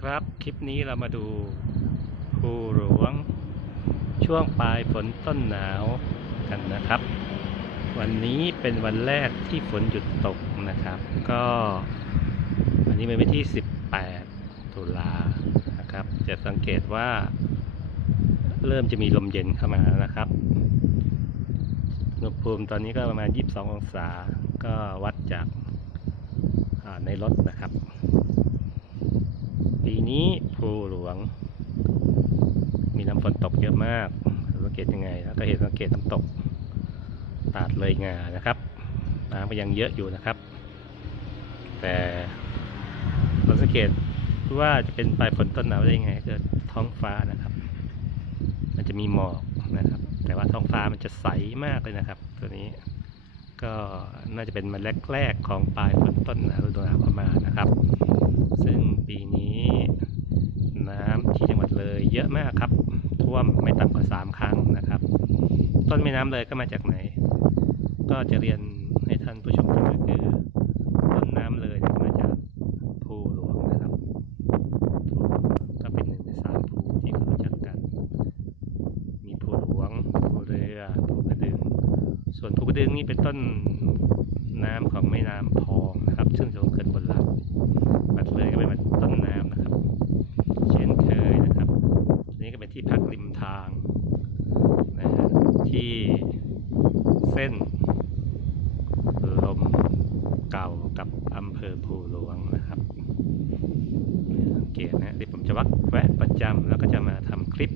ครับคลิปนี้เรามาดูภูหลวง ช่วงปลายฝนต้นหนาวกันนะครับ วันนี้เป็นวันแรกที่ฝนหยุดตกนะครับ ก็วันนี้เป็นวันที่ 18 ตุลานะครับ จะสังเกตว่า เริ่มจะมีลมเย็นเข้ามานะครับอุณหภูมิตอนนี้ก็ประมาณ 22 องศา ก็วัดจากในรถนะครับ ปีนี้ภูหล วง มีน้ำฝนตกเยอะมากสังเกตยังไงแล้วก็เห็นสังเกตน้ำตกตาดเลยงานะครับน้ำก็ยังเยอะอยู่นะครับ แต่เราสังเกตว่าจะเป็นปลายฝนต้นหนาวได้ยังไงก็ท้องฟ้านะครับ มันจะมีหมอกนะครับ แต่ว่าท้องฟ้ามันจะใสมากเลยนะครับ ตัวนี้ก็น่าจะเป็นมันแรกๆของปลายฝนต้นหนาวฤดูหนาวเข้ามานะครับ ซึ่งปีนี้น้ำที่จังหวัดเลยเยอะ มากครับ ท่วมไม่ต่ำกว่าสามครั้งนะครับ ต้นแม่น้ำเลยก็มาจากไหน ก็จะเรียนให้ท่านผู้ชมฟังก็คือ ต้นน้ำเลยเนี่ยมาจากภูหลวงนะครับก็เป็นหนึ่งในสามภูที่เรารู้จักกัน มีภูหลวงภูเรือภูกระดึง ส่วนภูกระดึงนี่เป็นต้นน้ำของแม่น้ำพองนะครับ ซึ่งจะลงเกินบนหลัง บัดเลยก็เป็นต้นน้ำนะครับ เช่นเคยนะครับอันนี้ก็เป็นที่พักริมทางนะฮะที่เส้น ลมเก่ากับอำเภอภูหลวงนะครับสังเกตนะเดี๋ยวผมจะวักแวะประจำแล้วก็จะมาทำคลิป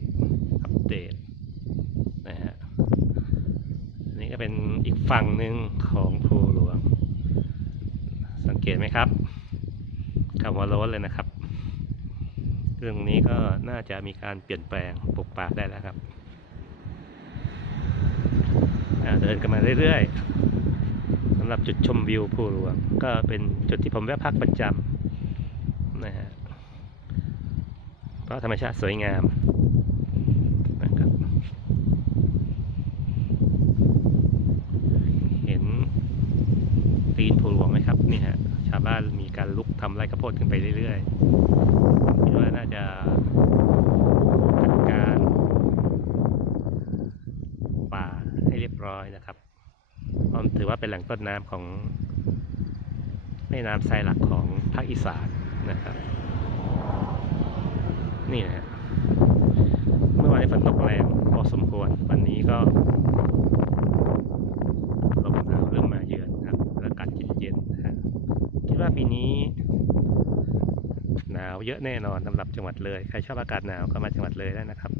อัปเดตนะฮะนนี้ก็เป็นอีกฝั่งหนึ่งของภูหลวง สังเกตไหมครับคำว่าล้นเลยนะครับ เรื่องนี้ก็น่าจะมีการเปลี่ยนแปลงปลูกปากได้แล้วครับอ่าเดินกันมาเรื่อยๆสำหรับจุดชมวิวภูหลวง ก็เป็นจุดที่ผมแวะพักประจำนะฮะเพราะธรรมชาติสวยงามนะครับเห็นตีนภูหลวงไหมครับนี่ฮะชาวบ้านมีการลุกทำไร่ข้าวโพดขึ้นไปเรื่อยๆคิดว่าน่าจะจัดการป่าให้เรียบร้ อยนะครับเพราะถือว่าเป็นแหล่งต้นน้ำของแม่น้ำไซหลักของภาคอีสานนะครับ นี่นะฮะเมื่อวานฝนตกแรงพอสมควร วันนี้ก็ลมหนาวเริ่มมาเยือนครับอากาศเย็นๆนะฮะคิดว่าปีนี้ หนาวเยอะแน่นอนสำหรับจังหวัดเลยใครชอบอากาศหนาวก็มาจังหวัดเลยได้นะครับ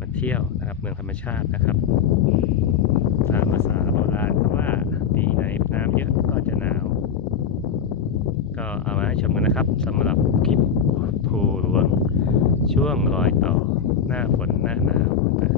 มาเที่ยวนะครับเมืองธรรมชาตินะครับ ตามภาษาโบราณเขาว่าปีไหนน้ำเยอะก็จะหนาว ก็เอามาให้ชมกันนะครับสำหรับคลิปภูหลวง ช่วงรอยต่อหน้าฝนหน้าหนาวนะ